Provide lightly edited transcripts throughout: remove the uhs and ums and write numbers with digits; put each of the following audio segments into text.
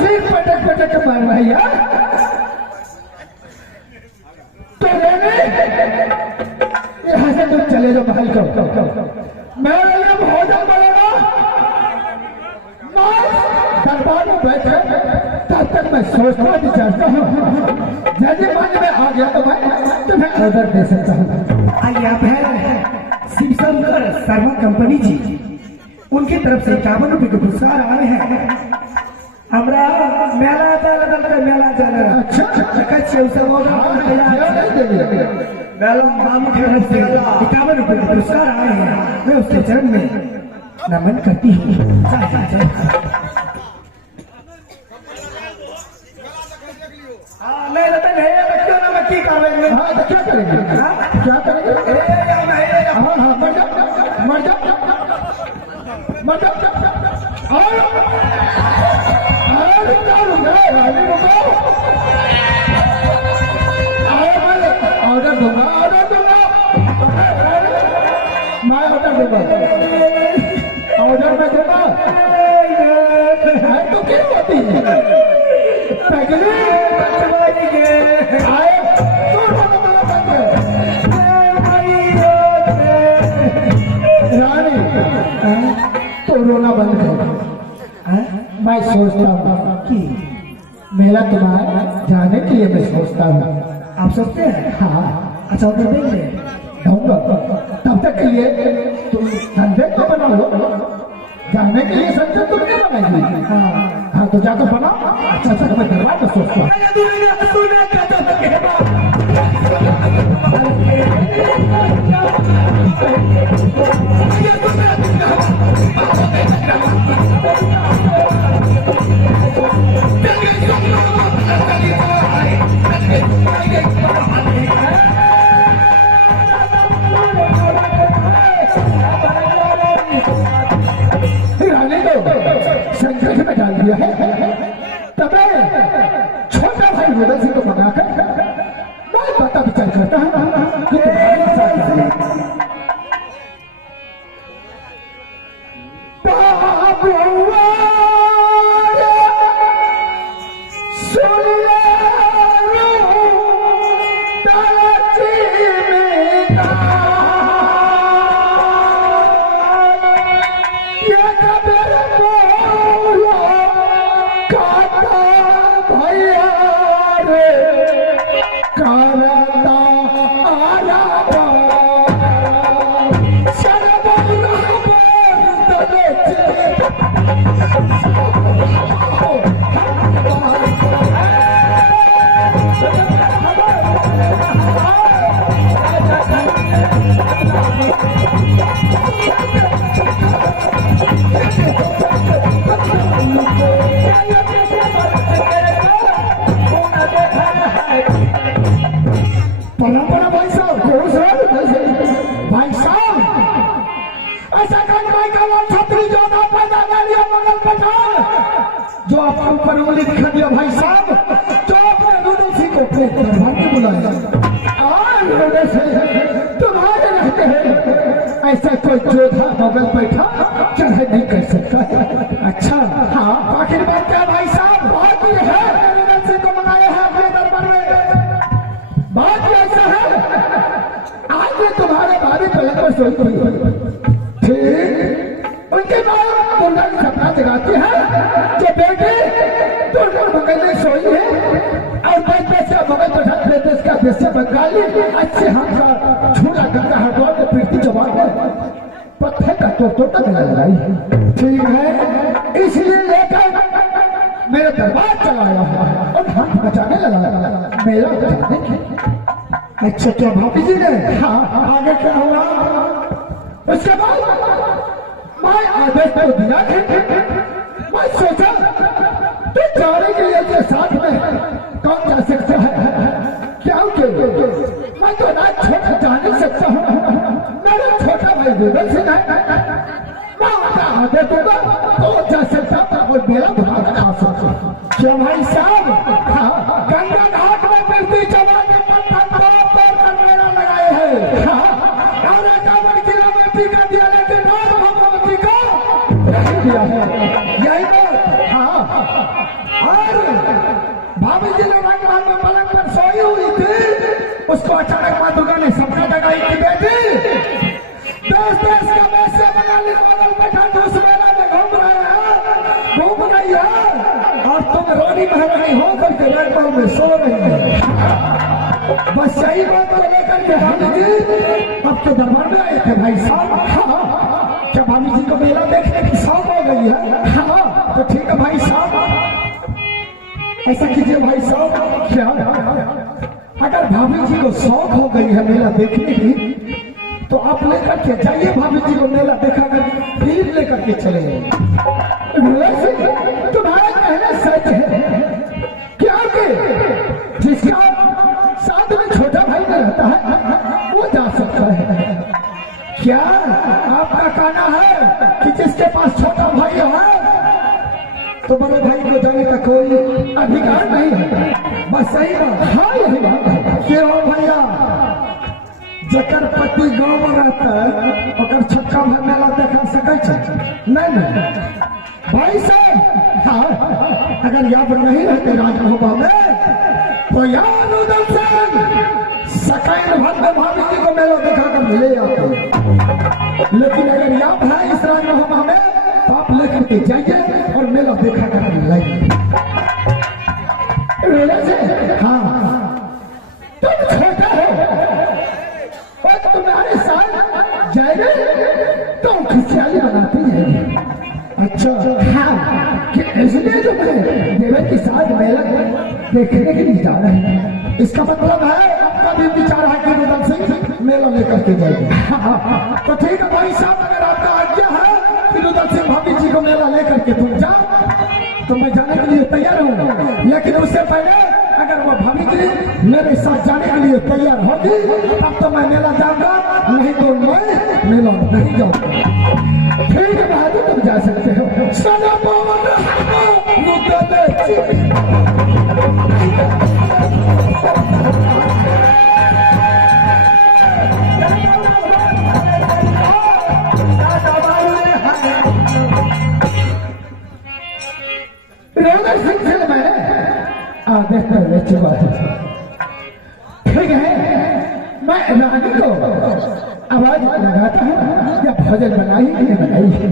सिर्फ पटक पटक के मार भैया तो रहने यहाँ से तुम चले जाओ महल को। मैं भोजन बनेगा दरबार में बैठे तब तक मैं सोचता विचारता हूँ यदि मन में आ गया तो मैं तुम्हें ऑर्डर दे सकता हूँ। आइए आप है शिवशंकर शर्मा कंपनी जी, उनकी तरफ से 51 रुपये के पुरस्कार आ रहे हैं। हमरा मेला जाना अच्छा कच्चे सब होगा मैडम मामू की तरफ से 51 रुपये के पुरस्कार आए हैं। मैं उसके चरण में नमन करती हूँ। मैं रतन है बच्चों ना मैं की कर रहे हैं। हाँ तो क्या करेंगे क्या करेंगे हाँ हाँ मर जाओ मर जाओ मर जाओ ऑर्डर दूंगा मैं ऑर्डर दूंगा ऑर्डर में दूंगा तो क्या होती है पगली आए रानी तो रोना बंद कर। मैं सोचता हूँ कि मेरा तुम्हारा जाने के लिए मैं सोचता हूँ। आप सोचते हैं? हाँ अच्छा ऑर्डर देंगे दूंगा। तब तक के लिए तुम संदेह तो बना लो। जाने के लिए संदेह तुम नहीं बनाएगी। हाँ हाँ तो जाकर बनाओ। अच्छा अच्छा मैं दरबार में सोचता हूँ। संकट में डाल दिया है तबे छोटा भाई रोडा सिंह को मंगाकर मैं बता विचार करता हूँ कि तुम्हारे साथ जो आपके ऊपर उंगली दिखा दिया भाई साहब जो आपने रोडा सिंह को अपने दरबार में बुलाया आज रोडा से तुम्हारे रहते हैं ऐसा कोई जोधा बगल बैठा चढ़ाई नहीं कर सकता है। अच्छा हाँ आखिर बात क्या भाई साहब बात ये है रोडा सिंह को मंगाया है अपने दरबार में। बात ऐसा है आज मैं तुम्हारे बारे पलक पर सोई हुई ठीक उनके बाद दुर्गा की सपना जगाती है जो बेटे दुर्गा बगल में सोई है और बगल से बगल बैठा देश का देश से बंगाली अच्छे हमका झूला गंगा हटवा के पीड़ती जवाब में पत्थर का तोड़ मिला लगाई ठीक है इसलिए लेकर मेरे दरबार चलाया है और हाथ बचाने लगा मेरा बचाने की। अच्छा क्या भाभी जी ने हाँ आगे क्या हुआ उसके बाद मैं आदेश तो दिया मैं सोचा तो जाने के लिए साथ में कौन जा सकता है क्योंकि मैं तो ना छोटा जा नहीं सकता हूँ मेरा छोटा भाई गोबर सिंह है मैं उनका आदेश दूंगा तो जा सकता था और मेरा भाग आ सकता क्या भाई साहब हाँ गंगा घाट में बिरती जवान ने पत्थर तोड़ मेरा लगाए है हाँ और 51 किलोमीटर का दिया लेकिन दिया है यही बात हाँ, और भाभी जी ने रंग में पलंग पर सोई हुई थी, उसको अचानक माँ दुर्गा ने सपना जगाई कि बेटी देश देश का वैसे बंगाली बगल बैठा दूस मेला में घूम रही है और तुम रोनी महारानी हो करके रंगमहल में सो रही है। बस यही बात को लेकर के भाभी जी अब तो दरबार में आए थे भाई साहब। क्या भाभी जी को मेला देखने की शौक हो गई है? हाँ, तो ठीक है भाई साहब, ऐसा कीजिए भाई साहब, क्या अगर भाभी जी को शौक हो गई है मेला देखने की तो आप लेकर के जाइए भाभी जी को मेला दिखा कर फिर लेकर के चले जाइए। तुम्हारा कहना सच है क्या कि जिसका साथ में छोटा भाई में रहता है वो जा सकता है? क्या आपका कहना है कि जिसके पास छोटा भाई है तो बड़े भाई को जाने का कोई अधिकार नहीं है? बस सही बात। हाँ, यही बात है। क्यों भैया, जकर पति गाँव में रहता है और छक्का भाई मेला देखा सके? नहीं भाई साहब, हाँ, अगर यहाँ पर नहीं रहते राजमहल में तो यार उधर से सकाइन भर में भाभी जी को मेला दिखा कर ले आते। लेकिन अगर यहाँ है इस राजमहल में तो आप लेकर के जाइए और मेला दिखा कर लाइए। हाँ, तुम छोटा हो और तुम्हारे साथ जाएंगे तो खुशहाली बनाती है। अच्छा, हाँ, कि इसलिए जो मैं देवर के साथ मेला देखने के लिए जा रहे हैं, इसका मतलब है आपका भी विचार है कि रुदल सिंह मेला लेकर के जाएंगे। हाँ, तो ठीक है भाई साहब, अगर आपका आज्ञा है कि रुदल सिंह भाभी जी को मेला लेकर के तुम जाओ तो मैं जाने के लिए तैयार हूँ। लेकिन उससे पहले अगर वो भाभी जी मेरे साथ जाने के लिए तैयार होगी तब तो मैं मेला जाऊंगा, नहीं तो मैं मेला नहीं जाऊंगा। ठीक है बहादुर, तुम जा सकते हो। सदा पवन सिलसिले में आगे पहले चुका है। ठीक है, मैं रानी को आवाज लगाता हूँ या भजन बनाई या बनाई है।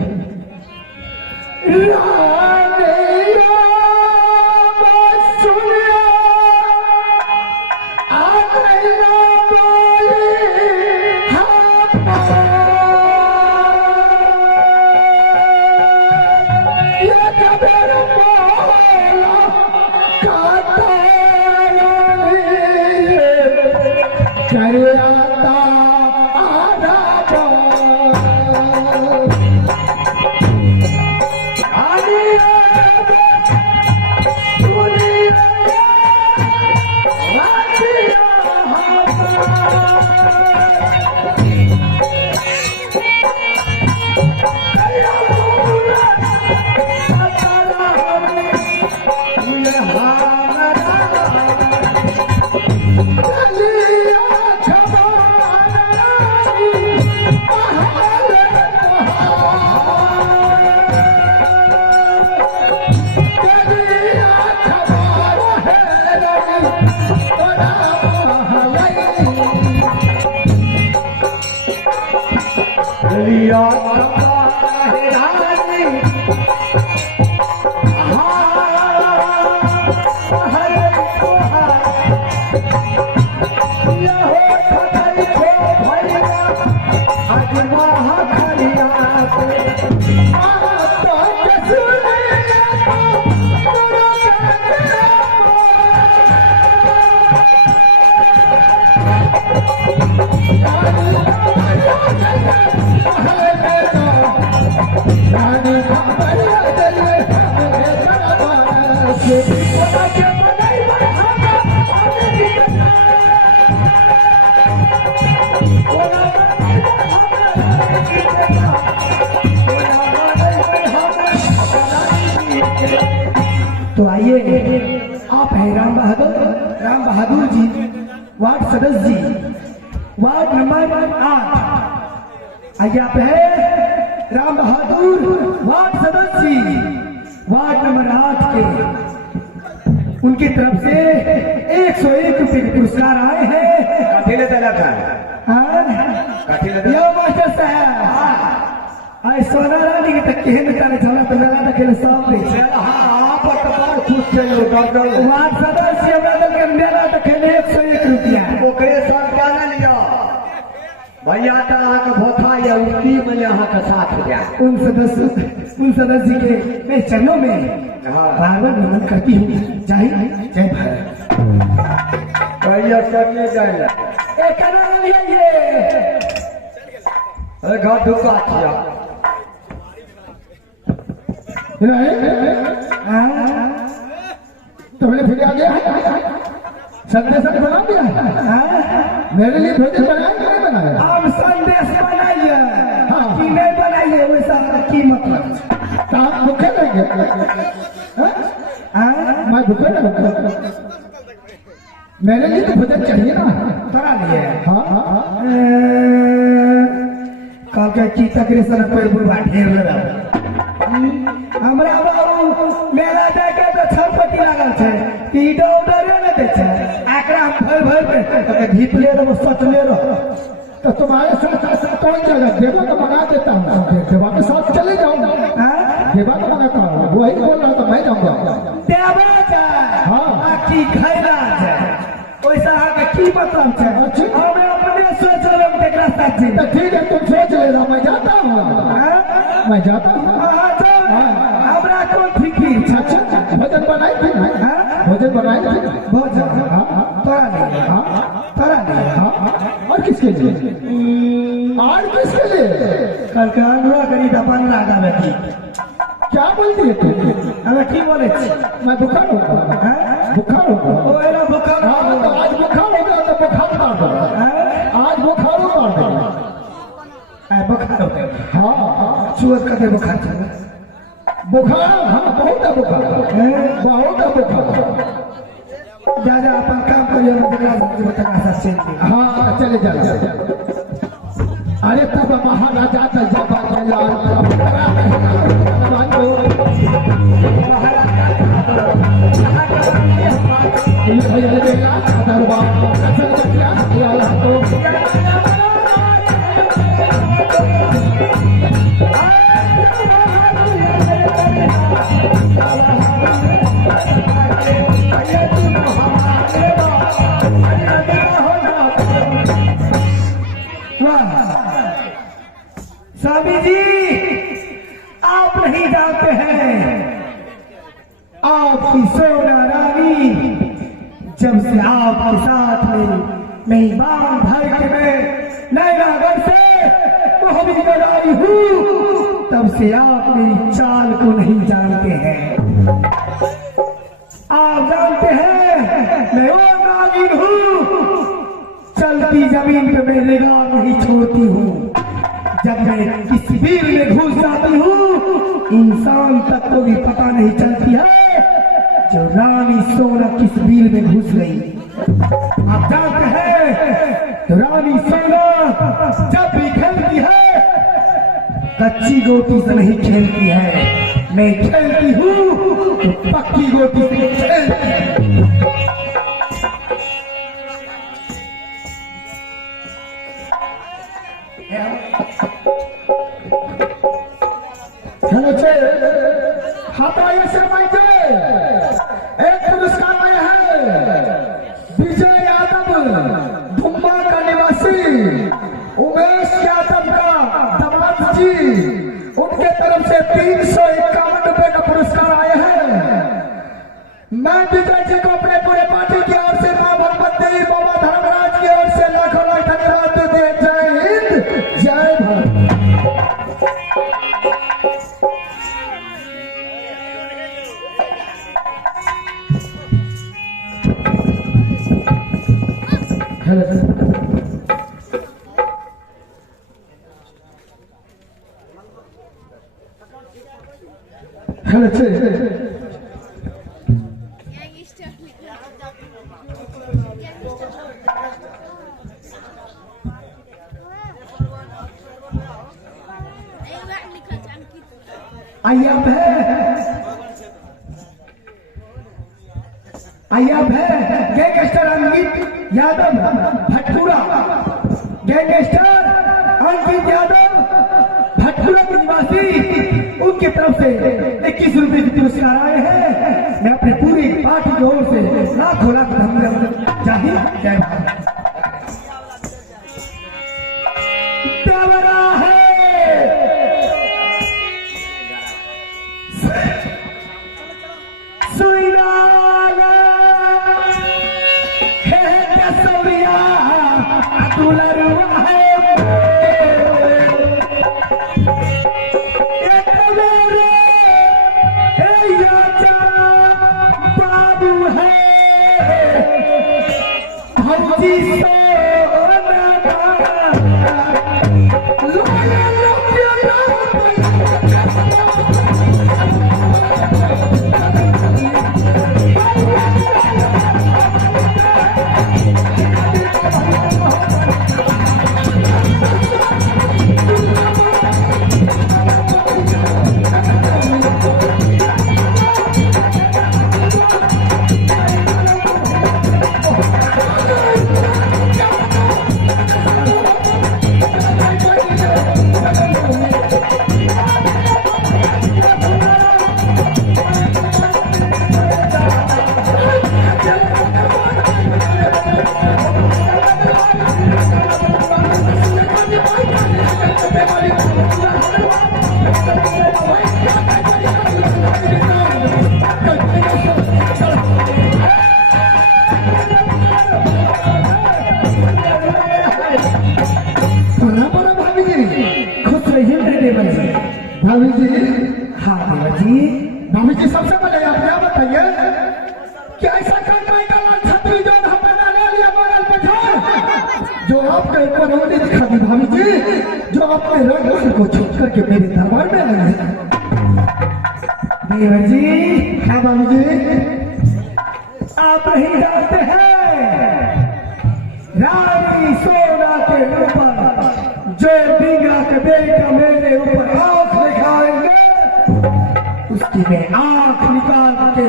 तो आइए, आप हैं राम बहादुर जी, वार्ड सदस्य जी, वार्ड नंबर 8। आइए, आप हैं राम बहादुर वार्ड सदस्य जी, वार्ड नंबर 8 के उनकी तरफ से 101 रुपए के पुरस्कार आए हैं। काठीले दिला था हाँ? काठीले यो मास्टर साहब आई सोना रानी के तक केहन तारे झोला तो मेला तक के सब दे छै। आप कबार खुश चलो डॉक्टर वार्ड सदस्य हमरा दल के मेला तक के 101 रुपया ओकरे संग क्या ना लिया भैया तो अहाँके भोथा या उसी में अहाँके साथ दिया। उन सदस्य जी के मैं चरणों में हाँ बार बार नमन करती हूँ। जय भारत। भैया करने जाए एक नाम ये घर ढुका छिया तुमने फिर आ गया संदेश बना दिया। मेरे लिए भोजन बनाया कि नहीं बनाया? हम संदेश बनाइए हाँ। कि नहीं बनाइए वैसा की मतलब तो आप भूखे रहेंगे? मैं भूखे रहूंगा? मेरे लिए तो भोजन चाहिए ना। तोरा लिए हाँ कल के की तकरे सर कोई बुढ़वा ढेर लगा हमरा बाबू मेला जाके तो छरपटी लागल छै कि ईटा उडरे न दे छै आकरा भर के घीपले रहो सचले रहो। तो तुम्हारे साथ कौन जगह देवा को मंगा देता हूँ। देवा के साथ चले जाओ। देवा को मंगाता हूँ वही बोल रहा तो मैं जाऊंगा। देवा जा हाँ। की खैरा जा वैसा आके की मतलब छै। अच्छा। हमें अपने सोच लेब तेकरा साथ जी तो ठीक है तुम सोच लेना मैं जाता हूँ। मैं जाता हूँ। हमरा कौन फिक्र अच्छा भोजन बनाए थे भोजन बनाए थे भोजन तोरा नहीं और किसके लिए? और किसके लिए? कल के अनुरा करी तो बन रहा बेटी क्या बोल दिए तुम? हमें की बोले छी मैं बुखार होगा। बुखार होगा ओ एला बुखार हाँ तो आज बुखार होगा तो बुखार मार दो। आज बुखार मार दो। बुखार हो गया हाँ सुअर का बुखार चल बुखार हाँ बहुत है बुखार बहुत है बुखार। जा अपन काम करियो बता से हाँ चले जाओ। अरे तब महाराजा तो जब स्वामी जी आप नहीं जानते हैं आपकी सोना रानी जब से आपके साथ में बाण भाई के में नैनागढ़ से मोहब्बी बनाई हूँ तब से आप मेरी चाल को नहीं जानते हैं। आप जानते हैं मैं वो नागिन हूँ चलती जमीन पे मैं निगाह नहीं छोड़ती हूँ। जब मैं किसी बिल में घुस जाती हूँ इंसान तक को भी पता नहीं चलती है जो रानी सोना किस बिल में घुस गई। आप जानते हैं तो रानी सोना जब भी खेलती है कच्ची गोटी से नहीं खेलती है। मैं खेलती हूँ तो पक्की गोटी से खेलती है। हटाइए से एक पुरस्कार आया है विजय यादव धुम्मा का निवासी उमेश यादव का दमाद जी उनके तरफ से 351 रुपए का पुरस्कार आया है। मैं विजय जी को अपने पूरे पार्टी की ओर से मां भगवत देवी बाबा धर्मराज की ओर से लाखों लाख धन्यवाद देते हैं। जय हिंद जय भारत। आइए आप है आइए आप है गैंगस्टर अंकित यादव भटपुरा, गैंगस्टर अंकित यादव भटपुरा के निवासी, उनकी तरफ से 21 रुपए के पुरस्कार आए हैं। मैं अपने पूरी पार्टी की ओर से लाखों लाख धन्यवाद। जय हिंद, जय भारत। प्यारा है सुइराला है कसौरिया दुलरुआ है एक मेरे है याचा बाबू है भौजी से भाभी जी। हाँ देवर जी। भाभी जी सबसे पहले आप क्या बताइए कि ऐसा करने का छतरी जो बना ले लिया बगल पे जो आपके ऊपर रोटी दिखा दी भाभी जी, जो आपने रंग को छोड़ करके मेरे दरबार में आए हैं। देवर जी। हाँ भाभी जी। आप नहीं जानते हैं रानी सोना के ऊपर जो बिंगा के बेटा मेरे ऊपर आंख दिखाएंगे, उसकी मैं आंख निकाल के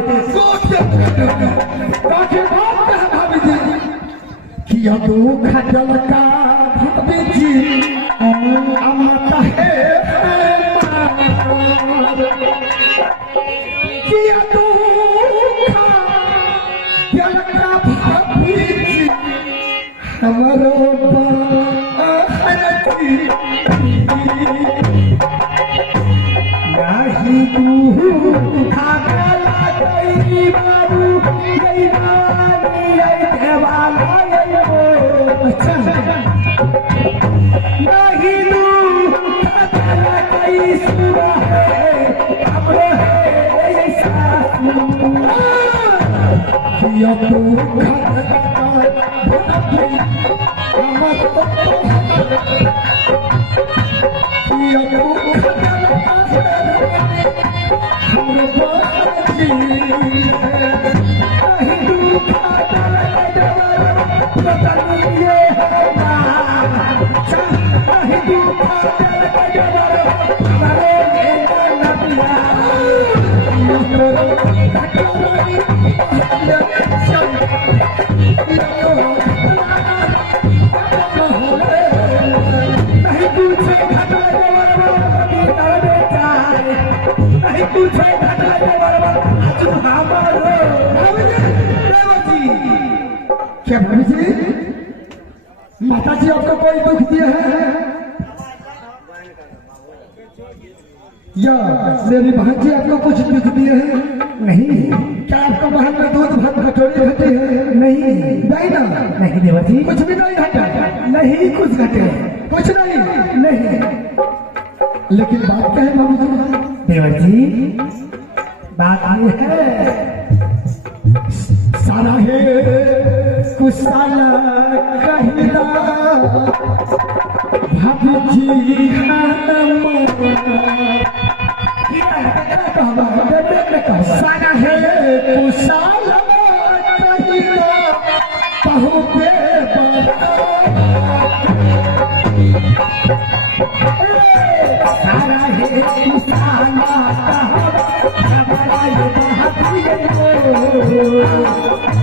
भाभी जी किया दुख जल का भाभी जी अमत है किया दुख जल का भाभी जी हमारो नहीं तू खाला कोई बाबू यही रानी यही देवाला यही अच्छा नहीं तू खाला कोई सुना है हमरो है यही सासू किया तू खाला क्या भाभी जी माता जी आपको कोई दुख दिया है या मेरी बहन जी आपको कुछ दुख दिए हैं? नहीं। क्या आपका महल में दूध भात कटोरी घटे है? नहीं नहीं ना। नहीं देवर जी। कुछ भी नहीं घटा? नहीं कुछ घटे। कुछ नहीं? नहीं। लेकिन बात क्या है भाभी जी? देवर जी बात ये है सारा है कुशाला कहना भाभी जी सारा है कुशाला कहना कहू के सारा है कुशाला कहना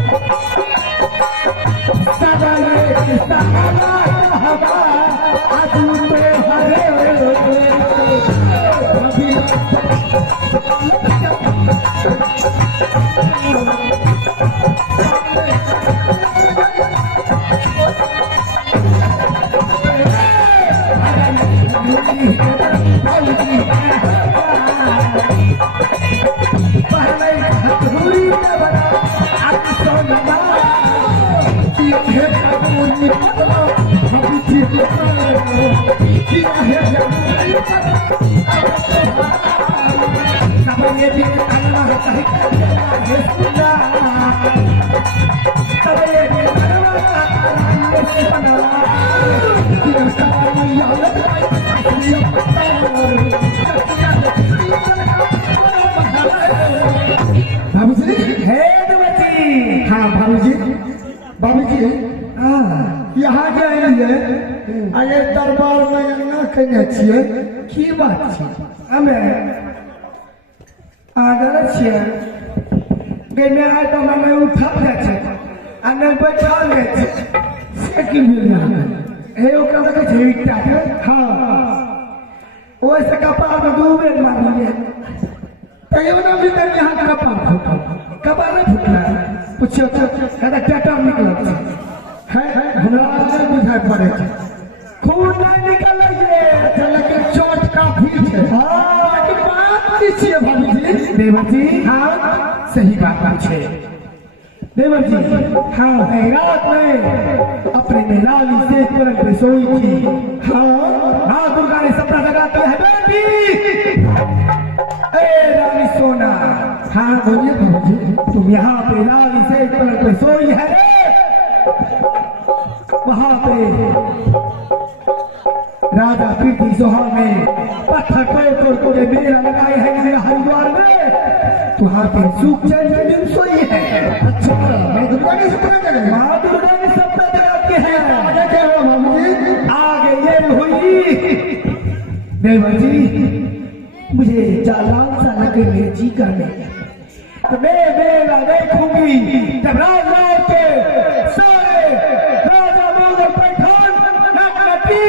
बाबूजी हे देवजी हाँ बाबूजी बाबूजी हाँ यहाँ जे एलियै अरे दरबार में एना केने छियै की बात छै हमे आगे छियै गे में आइ तो मैं उठल जाइ छै आ नहि बैठल जाइ छै से की भेल यहाँ हे ओकरा देखै छै इटा के हाँ ओइसे कपार में दू बेर मारलिए तैयो ना भी तक यहाँ कपार फूटल कपार नहीं फुटला पूछियो तो कहता टेटर निकलल छै है हमरा नहीं बुझाय पड़े छै खून नहीं निकलैए लेकिन चोट काफी छै हाँ लेकिन बात की छियै बाबूजी देवजी हाँ सही बात पूछे देवजी हाँ मैं रात में अपने मेलाली से तुरंत पे सोई थी हाँ हाँ दुर्गा ने सपना जगाते है बेटी ए रानी सोना हाँ बोलिए बाबूजी तुम यहाँ पे लाली से तुरंत पे सोई है वहाँ पे राजा प्रीति सोहा में पत्थर तोड़ तोड़ के मेला लगाए हैं मेरा हरिद्वार में वहाँ पे सूख चैन सोई है अच्छा मैं दुर्गा के सपना जगाई माँ दुर्गा ने सपना जगाते हैं आगे क्या हुआ बाबूजी आगे ये हुई देवर जी मुझे लाल सा लगे मेरे जी करने तो मैं मेला देखूंगी जब राज राज के सारे राजा मोगल पैठान नटी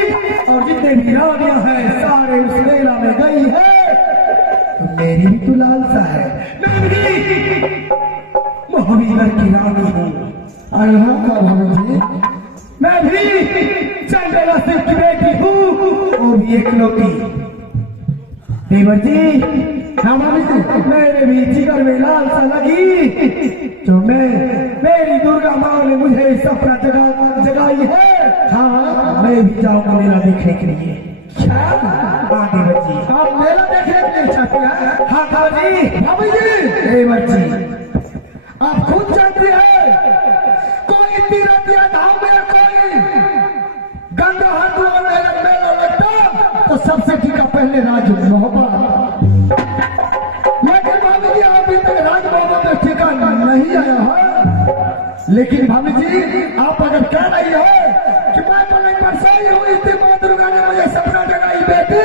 और जितने भी रानियां हैं सारे उस मेला में गई है तो मेरी भी तो लालसा है मैं भी महावीर की रानी हूँ अरे हाँ बाबूजी मैं भी चंद्रला सिंह की बेटी हूँ वो भी एक लौटी देवर जी हाँ बाबूजी मेरे भी जिगर में लाल सा लगी तो मेरी दुर्गा माँ ने मुझे सपना जगाई है हाँ मैं भी जाऊंगा मेला देखने के लिए हाँ देवर जी आप मेला देखने के लिए चाहते हैं हाँ बाबूजी बाबूजी देवर जी आप खुद जानते हैं कोई तीर्थ या धाम में कोई गंगा हरिद्वार में अगर मेला लगता तो सबसे टीका पहले राज मोहब्बत लेकिन भाभी जी अभी तक राज मोहब्बत में टीका नहीं आया है लेकिन भाभी जी आप अगर कह रही हो कि मैं पलंग पर सोई हूँ इतनी माँ दुर्गा ने मुझे सपना जगाई बेटी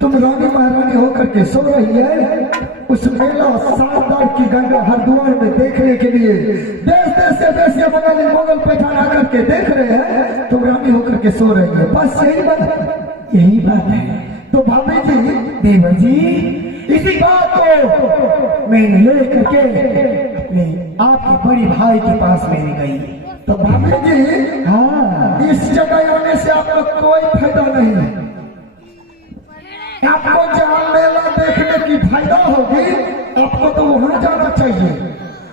तुम रानी महारानी होकर के सो रही है उस मेला शानदार की गंगा हरिद्वार में देखने के लिए देश देश से देश के बंगाली मोगल पैठान आकर के देख रहे हैं तुम रानी होकर के सो रही है बस यही बात है यही बात है तो भाभी जी देवर जी इसी बात को मैंने लेकर के अपने आपके बड़े भाई के पास मैंने गई तो भाभी जी हाँ इस जगह आने से आपको कोई फायदा नहीं है आपको जहाँ मेला देखने की फायदा होगी आपको तो वहां जाना चाहिए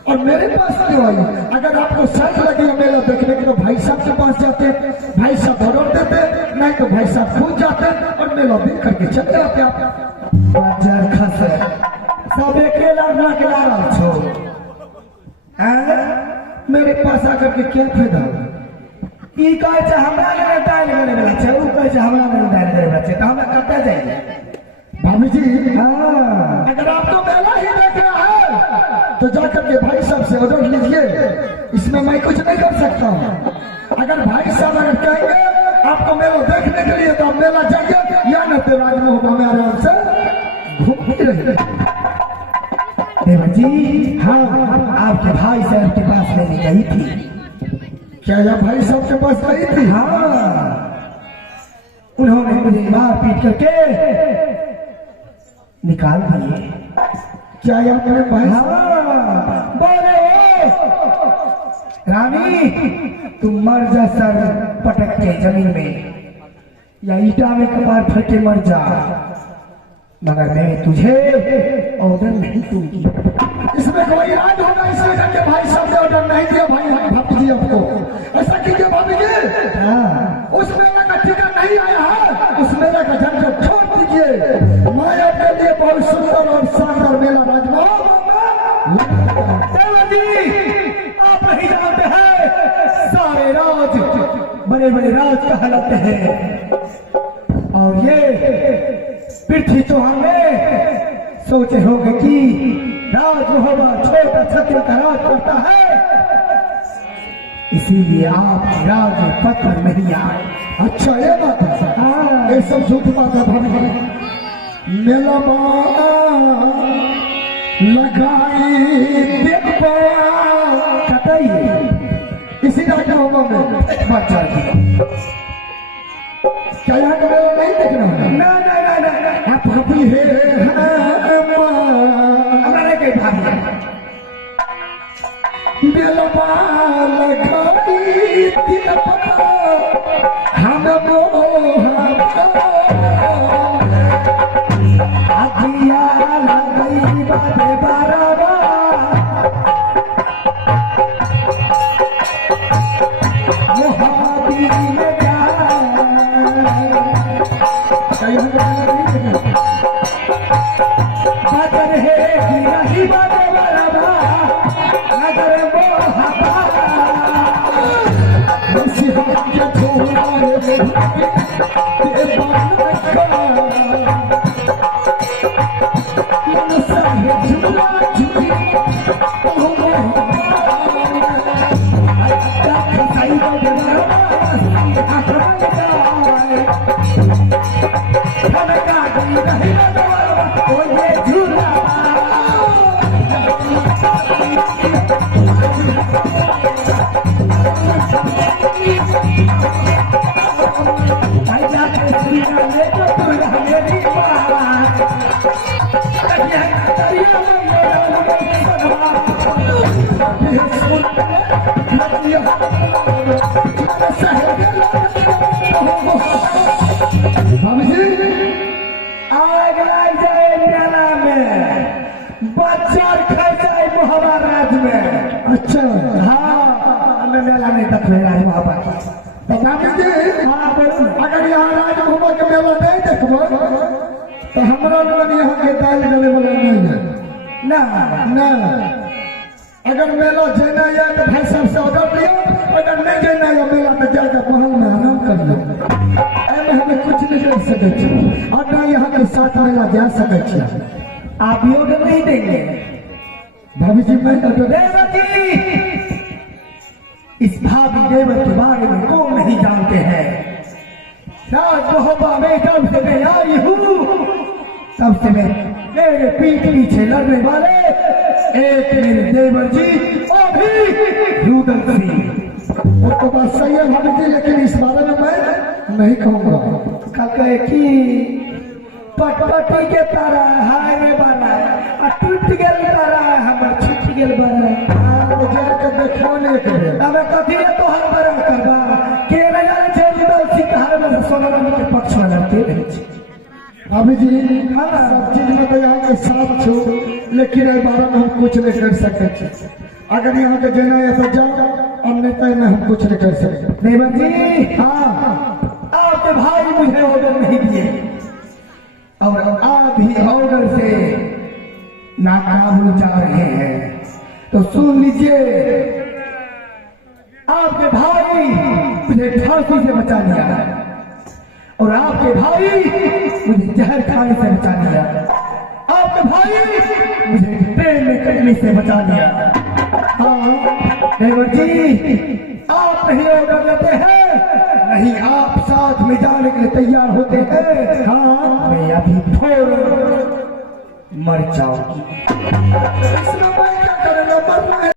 और मेरे पास क्यों आई अगर आपको शर्त लगी है मेला देखने की तो भाई साहब के पास जाते भाई साहब ऑर्डर देते नहीं तो भाई साहब खुद जाते और मेला देख करके चले जाते आप बाजार खस सब अकेला ना अकेला रह छो मेरे पास आकर के क्या फायदा होगा ई कहे छै हमरा लगे डाल करे वाला छै ऊ कहे छै हमरा लगे डाल करे वाला छै तो हमरा कते जाइए भाभी जी हाँ अगर आपको मेला ही देखना है तो जाकर के भाई साहब से ऑर्डर लीजिए इसमें मैं कुछ नहीं कर सकता हूँ अगर भाई साहब अगर कहेंगे आपको मेला देखने के लिए तो आप मेला जाइए या न तो राजमोहबा में आराम से घूमते रहिए देवर जी हाँ आपके भाई साहब के पास मैंने गई थी क्या क्या यह भाई साहब के पास गई थी? हाँ, उन्होंने मुझे मार पीट करके निकाल दिए। क्या यह मेरे भाई साहब? हाँ, बोले रानी तुम मर जा सर पटक के जमीन में या ईटा में कपार फट के मर जा, मगर मैं तुझे ऑर्डर नहीं दूंगी। इसमें कोई राज होगा, इसलिए जाके भाई साहब ने ऑर्डर नहीं दिया। भाई भाभी जी आपको ऐसा कीजिए भाभी जी, हाँ, उस मेला का टीका नहीं आया है, उस मेला का झंझट छोड़ दीजिए। मैं आपके लिए बहुत सुंदर और शानदार मेला राजमहल देवर जी, आप नहीं जानते हैं सारे राज बड़े बड़े राज कहलाते हैं, और ये पृथ्वी चौहान में सोचे होंगे कि राज महोबा छोटा छत्र का राज करता है, इसीलिए आप राज पत्र नहीं आए। अच्छा ये बात है। हाँ, ये सब झूठ बात है भाभी। मेला लगाई देखो कतई इसी राजमहल में बच्चा की क्या यहाँ का मेला नहीं देखना है? ना ना ना ना ना, आप भाभी है हमारे कई भाभी मेला लगाई देखो हम अजिया लगई बाते बाराबा मोहाबी में जा बदर है कि नहीं बाते बाराबा नगर मोहाबा भाभी जी आग लग जाए मेला में, बच्चा खा जाए मोहबा राज में। अच्छा हाँ, हमें मेला नहीं तक मेला है वहाँ पर। तो भाभी जी हाँ, बोलो ना। अगर यहाँ राजमहल के मेला नहीं देखबो तो हमरा लोग यहाँ के दाल गले वाला नहीं है ना ना। अगर मेला जाना है तो भाई साहब से ऑर्डर लियो, अगर नहीं जाना है मेला में जाकर महल में आराम कर लो। एमे हमें कुछ नहीं कर सके छी, और ना यहाँ के साथ मेला जा सके छी। आप भी ऑर्डर नहीं देंगे? भाभी जी मैं ऑर्डर देवर जी, इस भाभी देवर के बारे में कौन नहीं जानते हैं। राज महोबा में जब से मैं आई हूँ तब से मैं मेरे पीठ पीछे लड़ने वाले एक मेरे देवर जी और भी रुदल सिंह। वो तो बात सही है भाभी जी, लेकिन इस बारे में मैं नहीं कहूँगा। कहे कि पटपटी के तारा हाय रे बारा आ टूट गेल तारा हमर छूट गेल बारा जाकर देखो नहीं करे। अब कथी है तो हर बड़ा करबा के न जाने छे रुदल सिंह हर में सोनाराम के पक्ष में लड़ते रहे छे। अभी जी सब चीज में तो यहाँ के साथ छो, लेकिन इस बारे में हम कुछ नहीं कर सकते। अगर यहाँ के जाना है तो जाओ, और नहीं तो में हम कुछ नहीं कर सकते। देवर जी, हाँ, आपके भाई मुझे ऑर्डर नहीं दिए और आप भी ऑर्डर से नाकाबूल जा रहे हैं, तो सुन लीजिए, आपके भाई मुझे फांसी से बचा लिया और आपके भाई मुझे जहर खाने से बचा लिया, आपके भाई मुझे ट्रेन में कटने से बचा लिया। हाँ देवर जी, आप नहीं ऑर्डर लेते हैं, नहीं आप साथ में जाने के लिए तैयार होते हैं। हाँ, मैं अभी फौरन मर जाऊंगी। इसमें मैं क्या करेगा, मरना है।